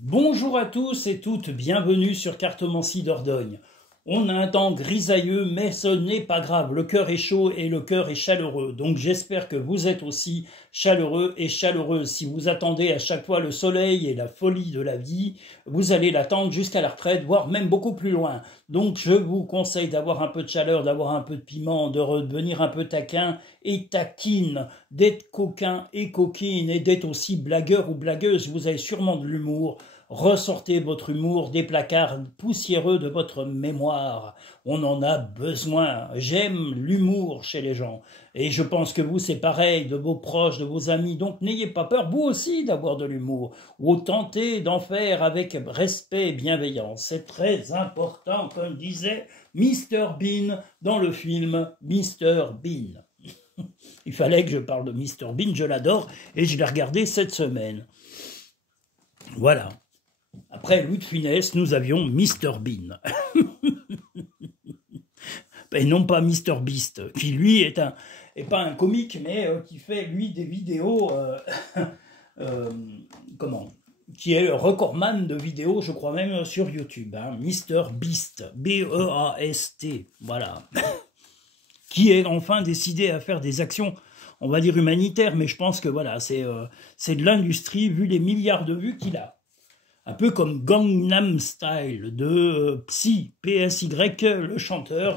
Bonjour à tous et toutes, bienvenue sur Cartomancie Dordogne. On a un temps grisailleux, mais ce n'est pas grave, le cœur est chaud et le cœur est chaleureux. Donc j'espère que vous êtes aussi chaleureux et chaleureuse. Si vous attendez à chaque fois le soleil et la folie de la vie, vous allez l'attendre jusqu'à la retraite, voire même beaucoup plus loin. Donc je vous conseille d'avoir un peu de chaleur, d'avoir un peu de piment, de redevenir un peu taquin et taquine, d'être coquin et coquine et d'être aussi blagueur ou blagueuse. Vous avez sûrement de l'humour. Ressortez votre humour des placards poussiéreux de votre mémoire. On en a besoin. J'aime l'humour chez les gens. Et je pense que vous, c'est pareil, de vos proches, de vos amis. Donc n'ayez pas peur, vous aussi, d'avoir de l'humour. Ou tentez d'en faire avec respect et bienveillance. C'est très important, comme disait Mr. Bean dans le film Mr. Bean. Il fallait que je parle de Mr. Bean, je l'adore, et je l'ai regardé cette semaine. Voilà. Après Louis de Funès, nous avions Mr. Bean. Et non pas Mr. Beast, qui lui est pas un comique, mais qui fait lui des vidéos, qui est le recordman de vidéos, je crois même sur YouTube, hein, Mr. Beast, B-E-A-S-T, voilà, qui est enfin décidé à faire des actions, on va dire humanitaires, mais je pense que voilà, c'est de l'industrie vu les milliards de vues qu'il a. Un peu comme Gangnam Style de Psy, P-S-Y, le chanteur.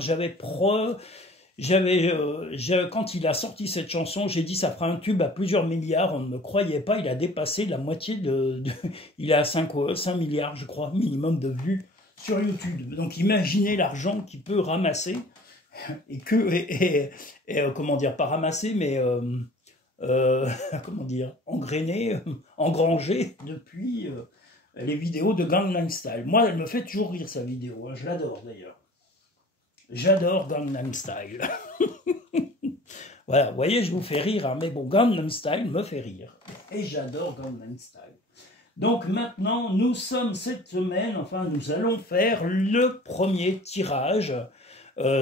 Quand il a sorti cette chanson, j'ai dit ça fera un tube à plusieurs milliards. On ne me croyait pas, il a dépassé la moitié il a 5 milliards, je crois, minimum de vues sur YouTube. Donc imaginez l'argent qu'il peut ramasser, comment dire, pas ramasser, mais comment dire, engranger depuis... les vidéos de Gangnam Style. Moi, elle me fait toujours rire, sa vidéo. Hein. Je l'adore, d'ailleurs. J'adore Gangnam Style. Voilà, vous voyez, je vous fais rire, hein, mais bon, Gangnam Style me fait rire. Et j'adore Gangnam Style. Donc maintenant, nous sommes cette semaine, enfin, nous allons faire le premier tirage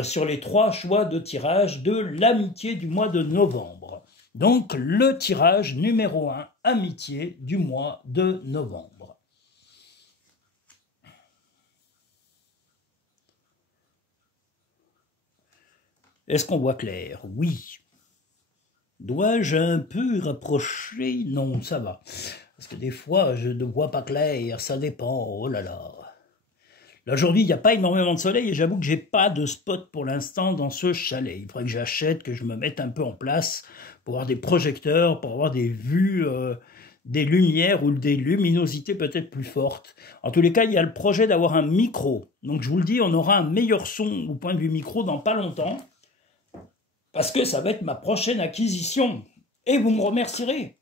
sur les 3 choix de tirage de l'amitié du mois de novembre. Donc, le tirage numéro 1, amitié du mois de novembre. Est-ce qu'on voit clair? Oui. Dois-je un peu rapprocher? Non, ça va. Parce que des fois, je ne vois pas clair, ça dépend. Oh là là. Là, aujourd'hui, il n'y a pas énormément de soleil et j'avoue que j'ai pas de spot pour l'instant dans ce chalet. Il faudrait que j'achète, que je me mette un peu en place pour avoir des projecteurs, pour avoir des vues, des lumières ou des luminosités peut-être plus fortes. En tous les cas, il y a le projet d'avoir un micro. Donc, je vous le dis, on aura un meilleur son au point de vue micro dans pas longtemps. Parce que ça va être ma prochaine acquisition. Et vous me remercierez.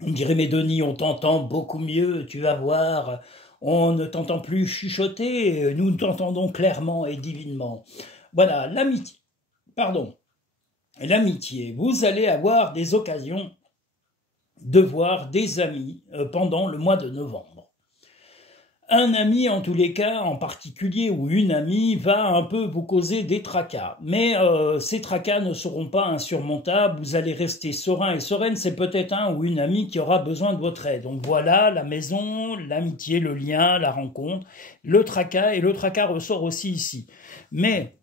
Vous me direz, mais Denis, on t'entend beaucoup mieux, tu vas voir. On ne t'entend plus chuchoter, nous t'entendons clairement et divinement. Voilà, l'amitié. Pardon. L'amitié. Vous allez avoir des occasions de voir des amis pendant le mois de novembre. Un ami, en tous les cas, en particulier, ou une amie, va un peu vous causer des tracas. Mais ces tracas ne seront pas insurmontables, vous allez rester serein et sereine, c'est peut-être un ou une amie qui aura besoin de votre aide. Donc voilà, la maison, l'amitié, le lien, la rencontre, le tracas, et le tracas ressort aussi ici. Mais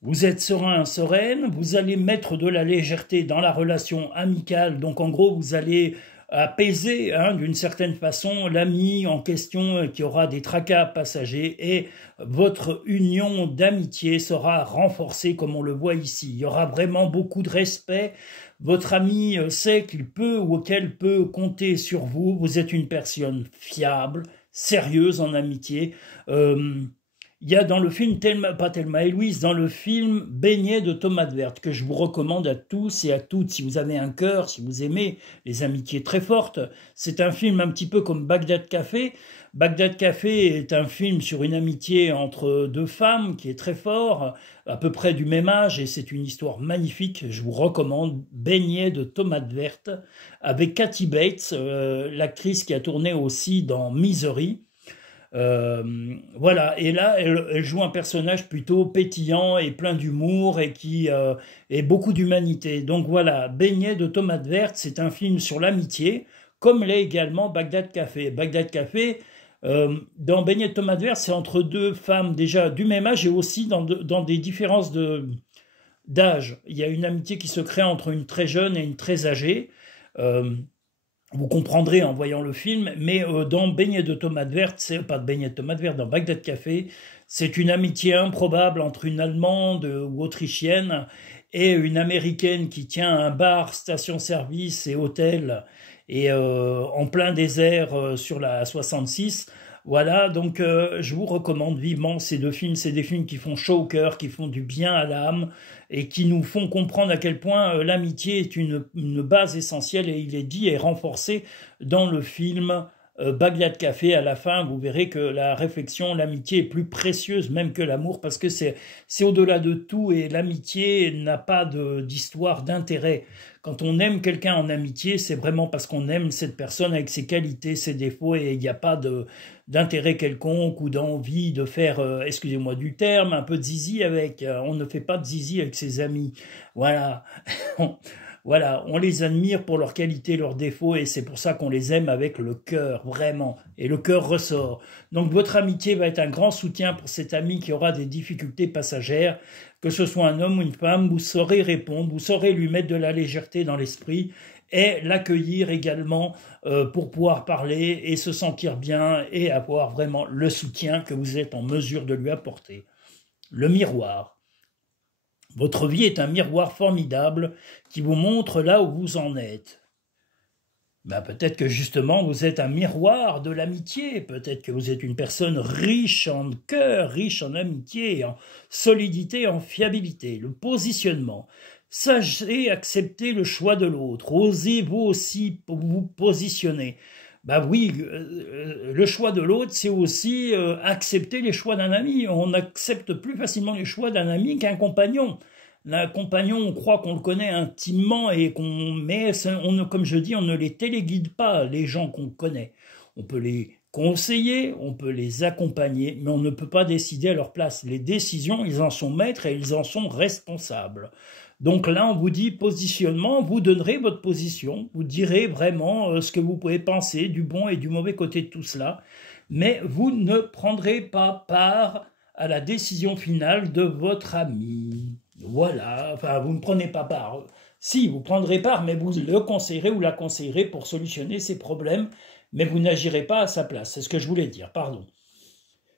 vous êtes serein, sereine, vous allez mettre de la légèreté dans la relation amicale, donc en gros, vous allez apaiser d'une certaine façon l'ami en question qui aura des tracas passagers et votre union d'amitié sera renforcée comme on le voit ici. Il y aura vraiment beaucoup de respect. Votre ami sait qu'il peut ou qu'elle peut compter sur vous. Vous êtes une personne fiable, sérieuse en amitié. Il y a dans le film, pas Thelma et Louise, dans le film Beignets de tomates vertes, que je vous recommande à tous et à toutes, si vous avez un cœur, si vous aimez les amitiés très fortes. C'est un film un petit peu comme Bagdad Café. Bagdad Café est un film sur une amitié entre 2 femmes qui est très fort, à peu près du même âge, et c'est une histoire magnifique. Je vous recommande Beignets de tomates vertes, avec Kathy Bates, l'actrice qui a tourné aussi dans Misery. Voilà, et là elle joue un personnage plutôt pétillant et plein d'humour et qui et beaucoup d'humanité. Donc voilà, Beignets de tomates vertes, c'est un film sur l'amitié, comme l'est également Bagdad Café. Bagdad Café, Dans Beignets de tomates vertes, c'est entre deux femmes déjà du même âge et aussi dans des différences d'âge. Il y a une amitié qui se crée entre une très jeune et une très âgée. Euh, Vous comprendrez en voyant le film, mais dans Beignets de tomates vertes, c'est pas de Beignets de tomates vertes, dans Bagdad Café, c'est une amitié improbable entre une Allemande ou Autrichienne et une Américaine qui tient un bar, station-service et hôtel et en plein désert sur la 66. Voilà, donc je vous recommande vivement ces deux films. C'est des films qui font chaud au cœur, qui font du bien à l'âme et qui nous font comprendre à quel point l'amitié est une base essentielle et il est dit et renforcé dans le film Bagdad Café. À la fin, vous verrez que la réflexion, l'amitié est plus précieuse même que l'amour parce que c'est au-delà de tout et l'amitié n'a pas d'histoire d'intérêt. Quand on aime quelqu'un en amitié, c'est vraiment parce qu'on aime cette personne avec ses qualités, ses défauts et il n'y a pas d'intérêt quelconque ou d'envie de faire, excusez-moi du terme, un peu de zizi avec. On ne fait pas de zizi avec ses amis. Voilà. Voilà, on les admire pour leurs qualités, leurs défauts, et c'est pour ça qu'on les aime avec le cœur, vraiment. Et le cœur ressort. Donc votre amitié va être un grand soutien pour cet ami qui aura des difficultés passagères. Que ce soit un homme ou une femme, vous saurez répondre, vous saurez lui mettre de la légèreté dans l'esprit et l'accueillir également pour pouvoir parler et se sentir bien et avoir vraiment le soutien que vous êtes en mesure de lui apporter. Le miroir. Votre vie est un miroir formidable qui vous montre là où vous en êtes. Ben, peut-être que justement vous êtes un miroir de l'amitié, peut-être que vous êtes une personne riche en cœur, riche en amitié, en solidité, en fiabilité. Le positionnement. Sachez accepter le choix de l'autre, osez vous aussi vous positionner. Ben oui, le choix de l'autre, c'est aussi accepter les choix d'un ami. On accepte plus facilement les choix d'un ami qu'un compagnon. Un compagnon, on croit qu'on le connaît intimement et mais comme je dis, on ne les téléguide pas, les gens qu'on connaît. On peut les conseiller, on peut les accompagner, mais on ne peut pas décider à leur place. Les décisions, ils en sont maîtres et ils en sont responsables. Donc là, on vous dit positionnement, vous donnerez votre position, vous direz vraiment ce que vous pouvez penser du bon et du mauvais côté de tout cela, mais vous ne prendrez pas part à la décision finale de votre ami. Voilà, enfin, vous ne prenez pas part. Si, vous prendrez part, mais vous le conseillerez ou la conseillerez pour solutionner ses problèmes, mais vous n'agirez pas à sa place. C'est ce que je voulais dire, pardon.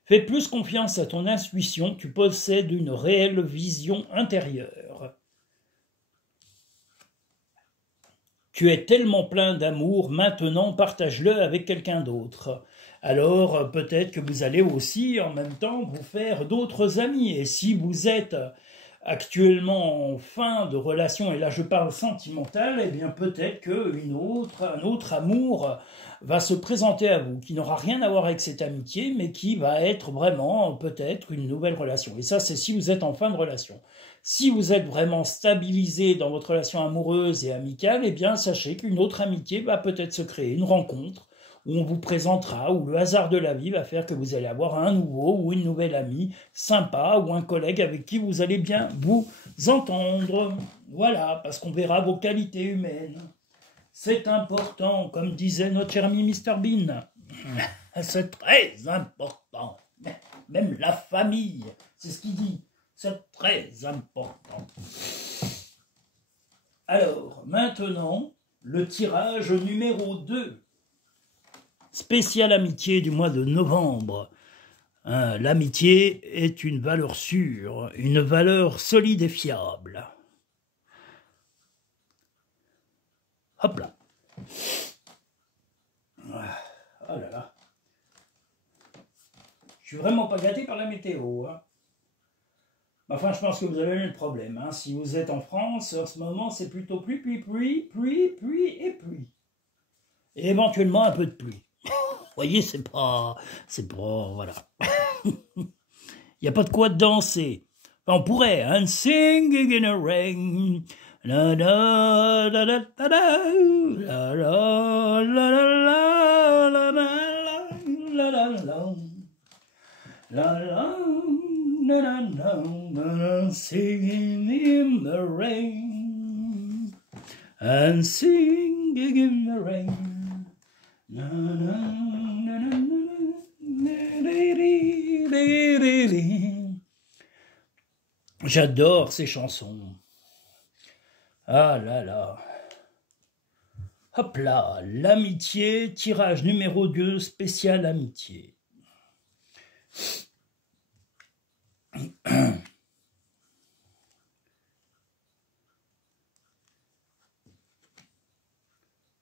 Fais plus confiance à ton intuition, tu possèdes une réelle vision intérieure. Tu es tellement plein d'amour, maintenant partage-le avec quelqu'un d'autre. Alors peut-être que vous allez aussi en même temps vous faire d'autres amis. Et si vous êtes actuellement en fin de relation, et là je parle sentimental, eh bien peut-être qu'un autre amour va se présenter à vous, qui n'aura rien à voir avec cette amitié, mais qui va être vraiment peut-être une nouvelle relation. Et ça, c'est si vous êtes en fin de relation. Si vous êtes vraiment stabilisé dans votre relation amoureuse et amicale, eh bien sachez qu'une autre amitié va peut-être se créer, une rencontre, où on vous présentera, où le hasard de la vie va faire que vous allez avoir un nouveau ou une nouvelle amie sympa ou un collègue avec qui vous allez bien vous entendre. Voilà, parce qu'on verra vos qualités humaines. C'est important, comme disait notre cher ami Mr Bean. C'est très important. Même la famille, c'est ce qu'il dit. C'est très important. Alors, maintenant, le tirage numéro 2. Spécial amitié du mois de novembre. L'amitié est une valeur sûre, une valeur solide et fiable. Hop là. Oh là là. Je suis vraiment pas gâté par la météo. Hein. Enfin, je pense que vous avez le problème. Hein. Si vous êtes en France, en ce moment, c'est plutôt pluie. Et éventuellement un peu de pluie. Vous voyez, c'est pas, voilà. Il n'y a pas de quoi danser. Enfin, on pourrait, hein, singing in a rain. La la la la la la la la la la la la la la singing in the rain and singing in the rain. J'adore ces chansons. Ah là là. Hop là, l'amitié, tirage numéro 2, spécial amitié.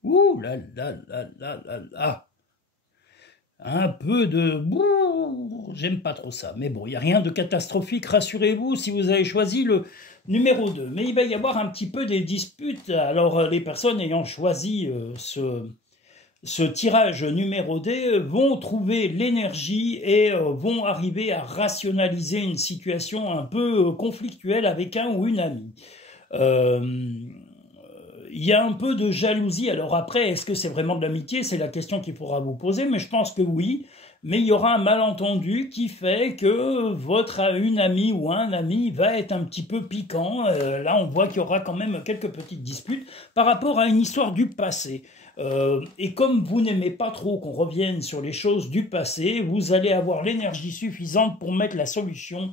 Ouh là là là là là là. Un peu de... J'aime pas trop ça, mais bon, il n'y a rien de catastrophique, rassurez-vous, si vous avez choisi le numéro 2. Mais il va y avoir un petit peu des disputes. Alors, les personnes ayant choisi ce tirage numéro 2 vont trouver l'énergie et vont arriver à rationaliser une situation un peu conflictuelle avec un ou une amie. Il y a un peu de jalousie. Alors après, est-ce que c'est vraiment de l'amitié? C'est la question qu'il faudra vous poser, mais je pense que oui. Mais il y aura un malentendu qui fait que une amie ou un ami va être un petit peu piquant. Là, on voit qu'il y aura quand même quelques petites disputes par rapport à une histoire du passé. Et comme vous n'aimez pas trop qu'on revienne sur les choses du passé, vous allez avoir l'énergie suffisante pour mettre la solution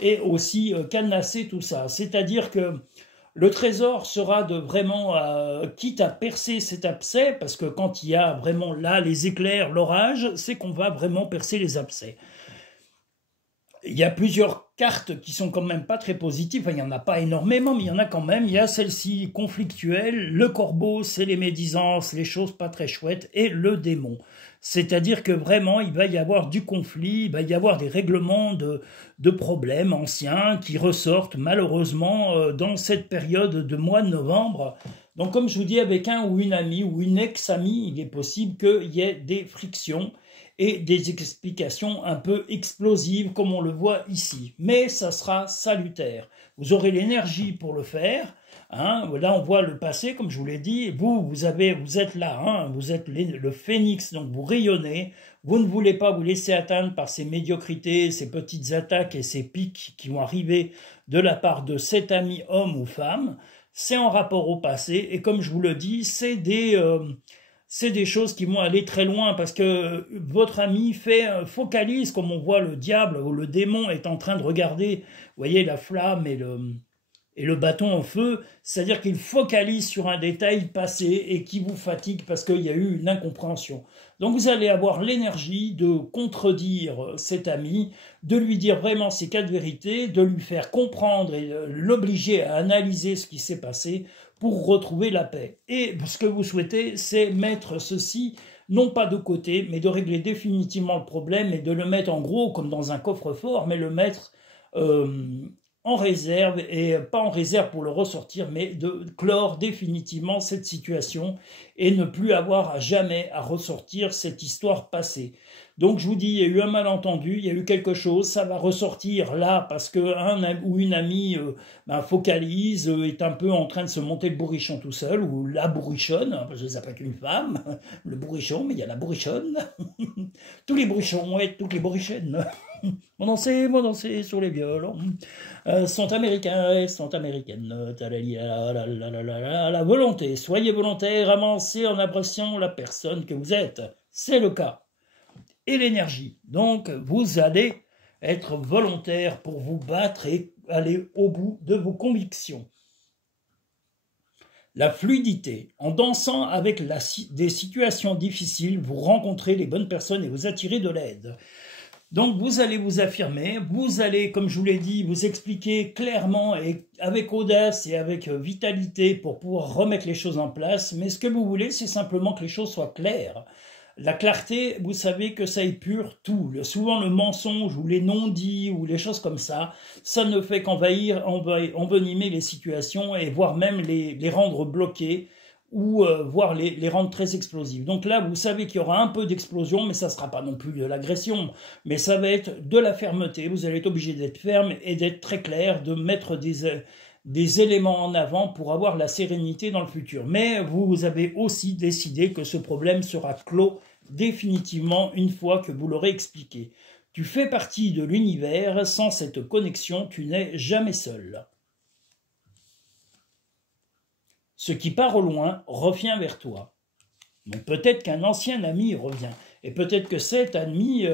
et aussi cadenasser tout ça. C'est-à-dire que le trésor sera de vraiment, quitte à percer cet abcès, parce que quand il y a vraiment là les éclairs, l'orage, c'est qu'on va vraiment percer les abcès. Il y a plusieurs cartes qui sont quand même pas très positives, enfin, il n'y en a pas énormément, mais il y en a quand même. Il y a celle-ci conflictuelle, le corbeau, c'est les médisances, les choses pas très chouettes, et le démon. C'est-à-dire que vraiment, il va y avoir du conflit, il va y avoir des règlements de problèmes anciens qui ressortent malheureusement dans cette période de mois de novembre. Donc comme je vous dis, avec un ou une amie ou une ex-amie, il est possible qu'il y ait des frictions et des explications un peu explosives comme on le voit ici. Mais ça sera salutaire. Vous aurez l'énergie pour le faire. Hein, là, on voit le passé, comme je vous l'ai dit. Vous êtes là, hein, vous êtes le phénix, donc vous rayonnez. Vous ne voulez pas vous laisser atteindre par ces médiocrités, ces petites attaques et ces pics qui vont arriver de la part de cet ami homme ou femme. C'est en rapport au passé, et comme je vous le dis, c'est des choses qui vont aller très loin, parce que votre ami focalise, comme on voit le diable ou le démon est en train de regarder, vous voyez la flamme et le bâton en feu, c'est-à-dire qu'il focalise sur un détail passé et qui vous fatigue parce qu'il y a eu une incompréhension. Donc vous allez avoir l'énergie de contredire cet ami, de lui dire vraiment ses quatre vérités, de lui faire comprendre et l'obliger à analyser ce qui s'est passé pour retrouver la paix. Et ce que vous souhaitez, c'est mettre ceci non pas de côté, mais de régler définitivement le problème et de le mettre en gros comme dans un coffre-fort, mais le mettre en réserve, et pas en réserve pour le ressortir, mais de clore définitivement cette situation et ne plus avoir à jamais à ressortir cette histoire passée. Donc je vous dis, il y a eu un malentendu, il y a eu quelque chose, ça va ressortir là parce qu'un ou une amie focalise, est un peu en train de se monter le bourrichon tout seul, ou la bourrichonne, parce que ça peut être une femme, le bourrichon, mais il y a la bourrichonne, tous les bourrichons et toutes les bourrichonnes. Mon danser sur les violons, sont américains, sont américaines. La volonté, soyez volontaire, avancez en appréciant la personne que vous êtes. C'est le cas. Et l'énergie. Donc, vous allez être volontaire pour vous battre et aller au bout de vos convictions. La fluidité. En dansant avec des situations difficiles, vous rencontrez les bonnes personnes et vous attirez de l'aide. Donc vous allez vous affirmer, vous allez, comme je vous l'ai dit, vous expliquer clairement et avec audace et avec vitalité pour pouvoir remettre les choses en place. Mais ce que vous voulez, c'est simplement que les choses soient claires. La clarté, vous savez que ça épure tout. Souvent le mensonge ou les non-dits ou les choses comme ça, ça ne fait qu'envenimer les situations et voire même les rendre bloquées, ou voire les rendre très explosives. Donc là, vous savez qu'il y aura un peu d'explosion, mais ça ne sera pas non plus de l'agression, mais ça va être de la fermeté. Vous allez être obligé d'être ferme et d'être très clair, de mettre des éléments en avant pour avoir la sérénité dans le futur. Mais vous avez aussi décidé que ce problème sera clos définitivement une fois que vous l'aurez expliqué. Tu fais partie de l'univers, sans cette connexion, tu n'es jamais seul. Ce qui part au loin revient vers toi. Donc peut-être qu'un ancien ami revient. Et peut-être que cet ami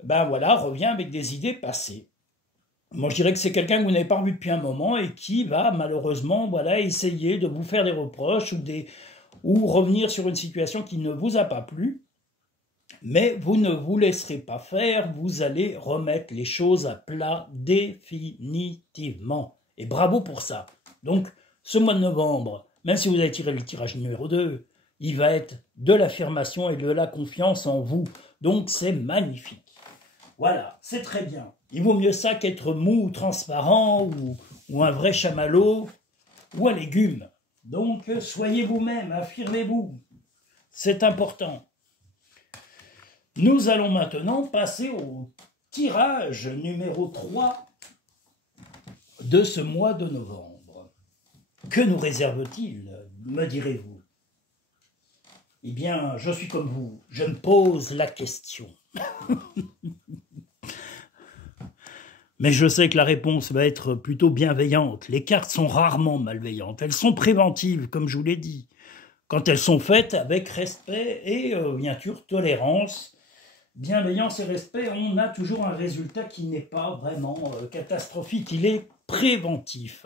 revient avec des idées passées. Moi, je dirais que c'est quelqu'un que vous n'avez pas revu depuis un moment et qui va malheureusement, voilà, essayer de vous faire des reproches ou revenir sur une situation qui ne vous a pas plu. Mais vous ne vous laisserez pas faire, vous allez remettre les choses à plat définitivement. Et bravo pour ça. Donc, ce mois de novembre, même si vous avez tiré le tirage numéro 2, il va être de l'affirmation et de la confiance en vous. Donc, c'est magnifique. Voilà, c'est très bien. Il vaut mieux ça qu'être mou ou transparent ou un vrai chamallow ou un légume. Donc, soyez vous-même, affirmez-vous. C'est important. Nous allons maintenant passer au tirage numéro 3 de ce mois de novembre. Que nous réserve-t-il, me direz-vous? Eh bien, je suis comme vous, je me pose la question. Mais je sais que la réponse va être plutôt bienveillante. Les cartes sont rarement malveillantes, elles sont préventives, comme je vous l'ai dit, quand elles sont faites avec respect et, bien sûr, tolérance. Bienveillance et respect, on a toujours un résultat qui n'est pas vraiment catastrophique, il est préventif.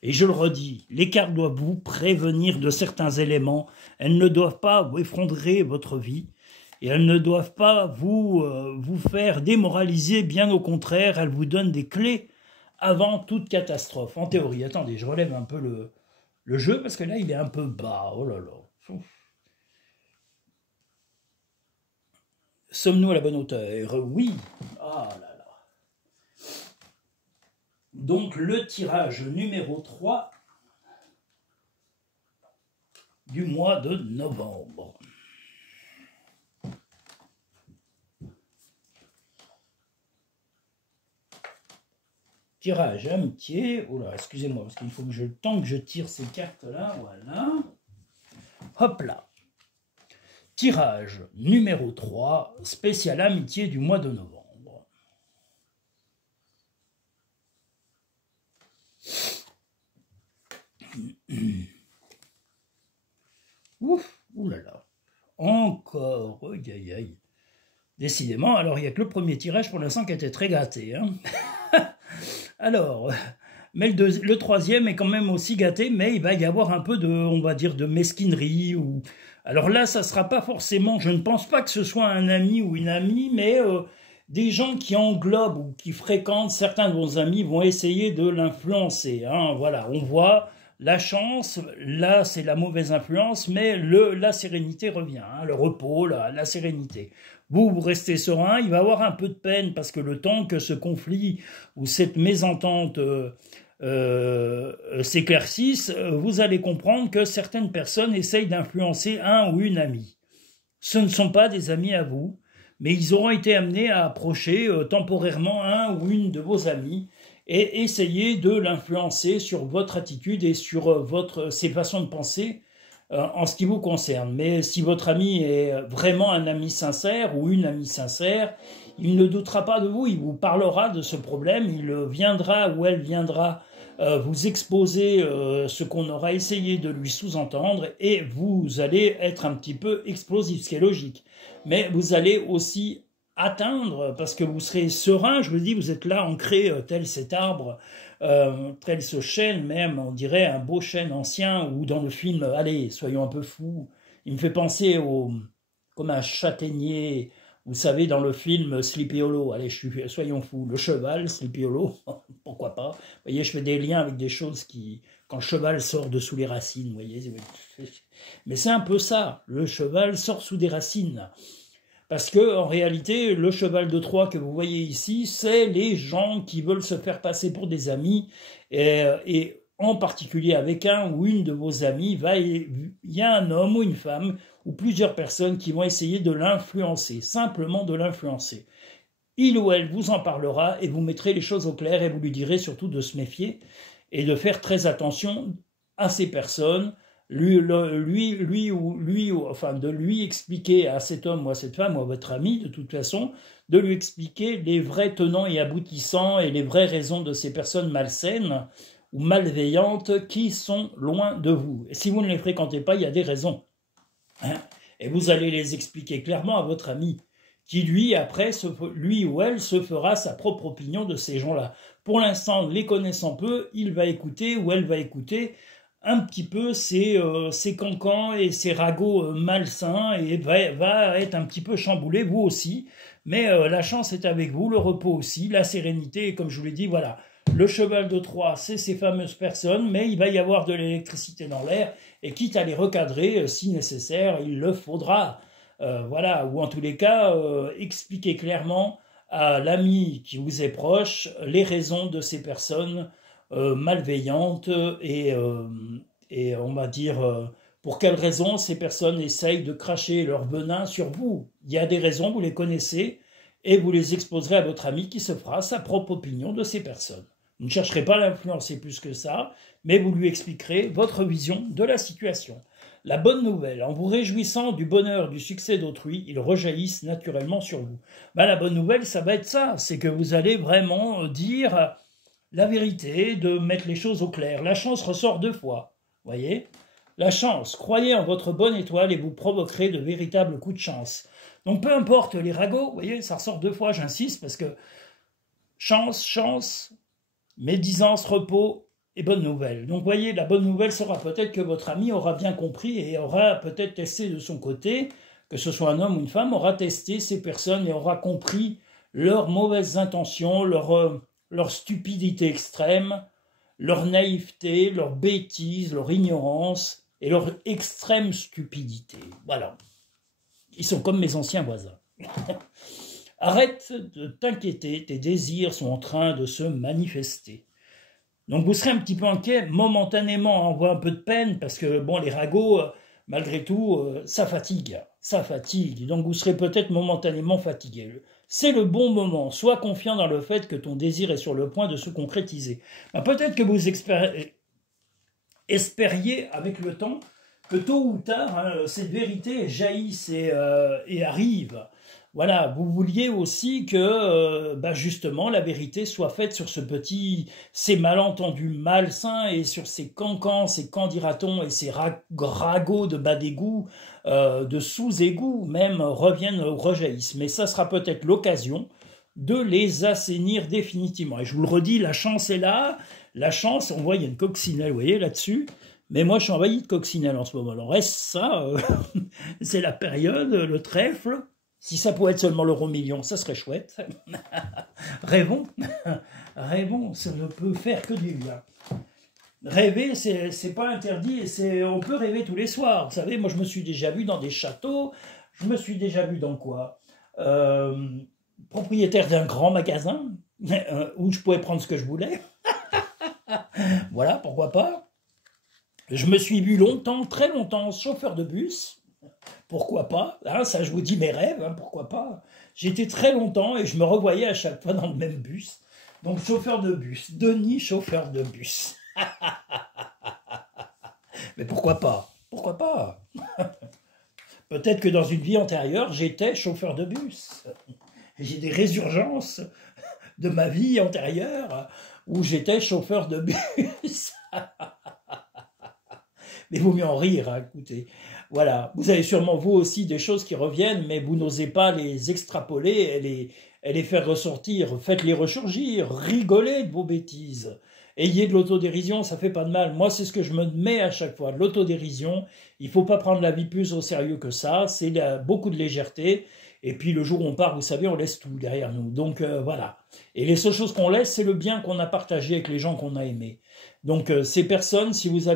Et je le redis, les cartes doivent vous prévenir de certains éléments, elles ne doivent pas vous effondrer votre vie, et elles ne doivent pas vous faire démoraliser, bien au contraire, elles vous donnent des clés avant toute catastrophe. En théorie, attendez, je relève un peu le jeu, parce que là, il est un peu bas, oh là là. Sommes-nous à la bonne hauteur? Oui. Ah là là. Donc le tirage numéro 3 du mois de novembre. Tirage amitié. Oh là, excusez-moi, parce qu'il faut que le temps que je tire ces cartes-là, voilà. Hop là. Tirage numéro 3, spécial amitié du mois de novembre. Ouf, oulala. Encore, aïe aïe aïe. Décidément, alors il n'y a que le premier tirage pour l'instant qui était très gâté. Hein. Alors, mais le troisième est quand même aussi gâté, mais il va y avoir un peu de, on va dire, de mesquinerie. Alors là, ça ne sera pas forcément, je ne pense pas que ce soit un ami ou une amie, mais des gens qui englobent ou qui fréquentent certains de vos amis vont essayer de l'influencer. Hein. Voilà, on voit la chance, là c'est la mauvaise influence, mais la sérénité revient, hein, le repos, la sérénité. Vous restez serein, il va y avoir un peu de peine parce que le temps que ce conflit ou cette mésentente s'éclaircissent, vous allez comprendre que certaines personnes essayent d'influencer un ou une amie. Ce ne sont pas des amis à vous, mais ils auront été amenés à approcher temporairement un ou une de vos amis et essayer de l'influencer sur votre attitude et sur ses façons de penser en ce qui vous concerne. Mais si votre ami est vraiment un ami sincère ou une amie sincère, il ne doutera pas de vous, il vous parlera de ce problème, il viendra ou elle viendra vous exposer ce qu'on aura essayé de lui sous-entendre et vous allez être un petit peu explosif, ce qui est logique. Mais vous allez aussi atteindre, parce que vous serez serein, je vous dis, vous êtes là ancré tel cet arbre, tel ce chêne même, on dirait un beau chêne ancien, ou dans le film, allez, soyons un peu fous, il me fait penser comme un châtaignier, vous savez, dans le film Sleepy Hollow, allez, soyons fous, le cheval, Sleepy Hollow, pourquoi pas, vous voyez, je fais des liens avec des choses quand le cheval sort de sous les racines, vous voyez, mais c'est un peu ça, le cheval sort sous des racines. Parce que en réalité, le cheval de Troie que vous voyez ici, c'est les gens qui veulent se faire passer pour des amis, et en particulier avec un ou une de vos amis, il y a un homme ou une femme, ou plusieurs personnes qui vont essayer de l'influencer, simplement de l'influencer. Il ou elle vous en parlera et vous mettrez les choses au clair et vous lui direz surtout de se méfier et de faire très attention à ces personnes, enfin, de lui expliquer à cet homme ou à cette femme ou à votre ami, de toute façon, de lui expliquer les vrais tenants et aboutissants et les vraies raisons de ces personnes malsaines ou malveillantes qui sont loin de vous. Et si vous ne les fréquentez pas, il y a des raisons. Hein, et vous allez les expliquer clairement à votre ami. qui lui, après, lui ou elle se fera sa propre opinion de ces gens-là. Pour l'instant, les connaissant peu, il va écouter ou elle va écouter un petit peu ces cancans et ces ragots malsains et va être un petit peu chamboulé, vous aussi. Mais la chance est avec vous, le repos aussi, la sérénité, et comme je vous l'ai dit, voilà. Le cheval de Troie, c'est ces fameuses personnes, mais il va y avoir de l'électricité dans l'air, et quitte à les recadrer, si nécessaire, il le faudra. Voilà, ou en tous les cas, expliquer clairement à l'ami qui vous est proche les raisons de ces personnes malveillantes et on va dire pour quelles raisons ces personnes essayent de cracher leur venin sur vous. Il y a des raisons, vous les connaissez, et vous les exposerez à votre ami qui se fera sa propre opinion de ces personnes. Vous ne chercherez pas à l'influencer plus que ça, mais vous lui expliquerez votre vision de la situation. La bonne nouvelle, en vous réjouissant du bonheur, du succès d'autrui, ils rejaillissent naturellement sur vous. Ben, la bonne nouvelle, ça va être ça, c'est que vous allez vraiment dire la vérité, de mettre les choses au clair. La chance ressort 2 fois, voyez ? La chance, croyez en votre bonne étoile et vous provoquerez de véritables coups de chance. Donc peu importe les ragots, vous voyez, ça ressort 2 fois, j'insiste, parce que chance, médisance, repos et bonne nouvelle. Donc vous voyez, la bonne nouvelle sera peut-être que votre ami aura bien compris et aura peut-être testé de son côté, que ce soit un homme ou une femme, aura testé ces personnes et aura compris leurs mauvaises intentions, leur stupidité extrême, leur naïveté, leur bêtise, leur ignorance et leur extrême stupidité. Voilà. Ils sont comme mes anciens voisins. Arrête de t'inquiéter, tes désirs sont en train de se manifester. Donc vous serez un petit peu inquiet, momentanément, on voit un peu de peine, parce que bon, les ragots, malgré tout, ça fatigue. Donc vous serez peut-être momentanément fatigué. C'est le bon moment, sois confiant dans le fait que ton désir est sur le point de se concrétiser. Ben, peut-être que vous espériez avec le temps que tôt ou tard, cette vérité jaillisse et arrive. Voilà, vous vouliez aussi que, justement, la vérité soit faite sur ces malentendus malsains et sur ces cancans, ces candidats-on et ces ragots de bas d'égout, de sous-égout, même, reviennent ou rejaillissent. Mais ça sera peut-être l'occasion de les assainir définitivement. Et je vous le redis, la chance est là. La chance, on voit, il y a une coccinelle, vous voyez, là-dessus. Mais moi, je suis envahi de coccinelle en ce moment. Alors, reste ça, c'est la période, le trèfle. Si ça pouvait être seulement l'euro million, ça serait chouette. Rêvons, rêvons, ça ne peut faire que du bien. Rêver, c'est pas interdit, on peut rêver tous les soirs. Vous savez, moi je me suis déjà vu dans des châteaux, je me suis déjà vu dans quoi propriétaire d'un grand magasin, où je pouvais prendre ce que je voulais. Voilà, pourquoi pas. Je me suis vu longtemps, très longtemps, chauffeur de bus. Pourquoi pas, hein, ça je vous dis mes rêves, hein, pourquoi pas. J'étais très longtemps et je me revoyais à chaque fois dans le même bus. Donc chauffeur de bus, Denis chauffeur de bus. Mais pourquoi pas, Peut-être que dans une vie antérieure, j'étais chauffeur de bus. J'ai des résurgences de ma vie antérieure où j'étais chauffeur de bus. Mais il vaut mieux en rire, hein, écoutez. Voilà, vous avez sûrement vous aussi des choses qui reviennent, mais vous n'osez pas les extrapoler et les faire ressortir. Faites-les ressurgir, rigolez de vos bêtises. Ayez de l'autodérision, ça fait pas de mal. Moi, c'est ce que je me mets à chaque fois, de l'autodérision. Il faut pas prendre la vie plus au sérieux que ça. C'est beaucoup de légèreté. Et puis le jour où on part, vous savez, on laisse tout derrière nous. Donc voilà. Et les seules choses qu'on laisse, c'est le bien qu'on a partagé avec les gens qu'on a aimés. Donc ces personnes, si vous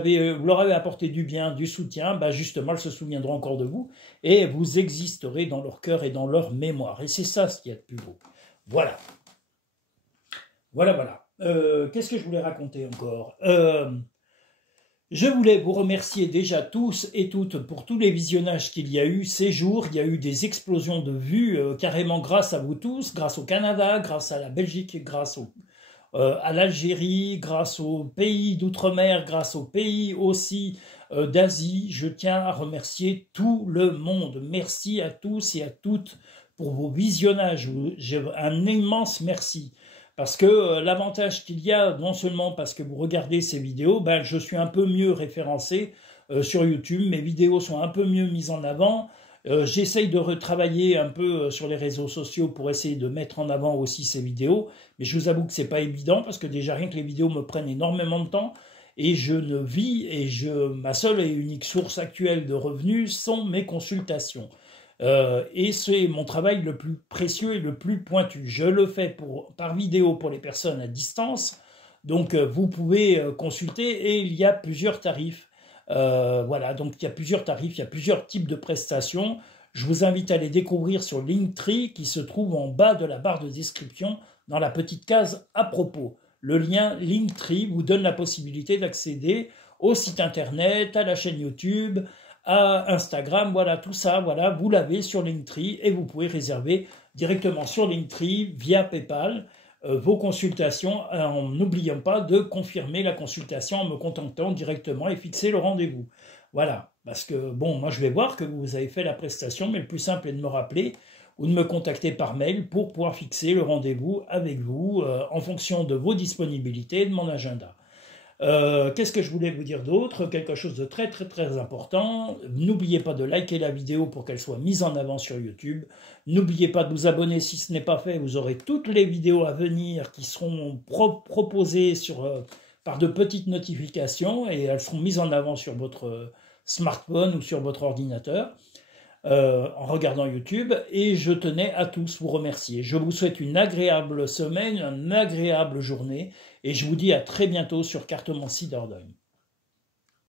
leur avez apporté du bien, du soutien, justement, elles se souviendront encore de vous et vous existerez dans leur cœur et dans leur mémoire. Et c'est ça ce qu'il y a de plus beau. Voilà. Voilà. Qu'est-ce que je voulais raconter encore Je voulais vous remercier déjà tous et toutes pour tous les visionnages qu'il y a eu ces jours. Il y a eu des explosions de vues carrément grâce à vous tous, grâce au Canada, grâce à la Belgique, grâce à l'Algérie, grâce aux pays d'outre-mer, grâce aux pays aussi d'Asie. Je tiens à remercier tout le monde. Merci à tous et à toutes pour vos visionnages. J'ai un immense merci. Parce que l'avantage qu'il y a, non seulement parce que vous regardez ces vidéos, je suis un peu mieux référencé sur YouTube, mes vidéos sont un peu mieux mises en avant, J'essaye de retravailler un peu sur les réseaux sociaux pour essayer de mettre en avant aussi ces vidéos, mais je vous avoue que c'est pas évident parce que déjà rien que les vidéos me prennent énormément de temps et je ne vis ma seule et unique source actuelle de revenus sont mes consultations. Et c'est mon travail le plus précieux et le plus pointu. Je le fais par vidéo pour les personnes à distance, donc vous pouvez consulter et il y a plusieurs tarifs. Voilà, donc il y a plusieurs tarifs, il y a plusieurs types de prestations. Je vous invite à les découvrir sur Linktree qui se trouve en bas de la barre de description dans la petite case à propos. Le lien Linktree vous donne la possibilité d'accéder au site internet, à la chaîne YouTube, à Instagram, voilà, tout ça, voilà, vous l'avez sur Linktree et vous pouvez réserver directement sur Linktree via PayPal vos consultations en n'oubliant pas de confirmer la consultation en me contactant directement et fixer le rendez-vous. Voilà, parce que bon, moi je vais voir que vous avez fait la prestation, mais le plus simple est de me rappeler ou de me contacter par mail pour pouvoir fixer le rendez-vous avec vous en fonction de vos disponibilités et de mon agenda. Qu'est-ce que je voulais vous dire d'autre? Quelque chose de très très très important. N'oubliez pas de liker la vidéo pour qu'elle soit mise en avant sur YouTube. N'oubliez pas de vous abonner si ce n'est pas fait. Vous aurez toutes les vidéos à venir qui seront proposées par de petites notifications et elles seront mises en avant sur votre smartphone ou sur votre ordinateur. En regardant YouTube, et je tenais à tous vous remercier. Je vous souhaite une agréable semaine, une agréable journée, et je vous dis à très bientôt sur Cartomancie Dordogne.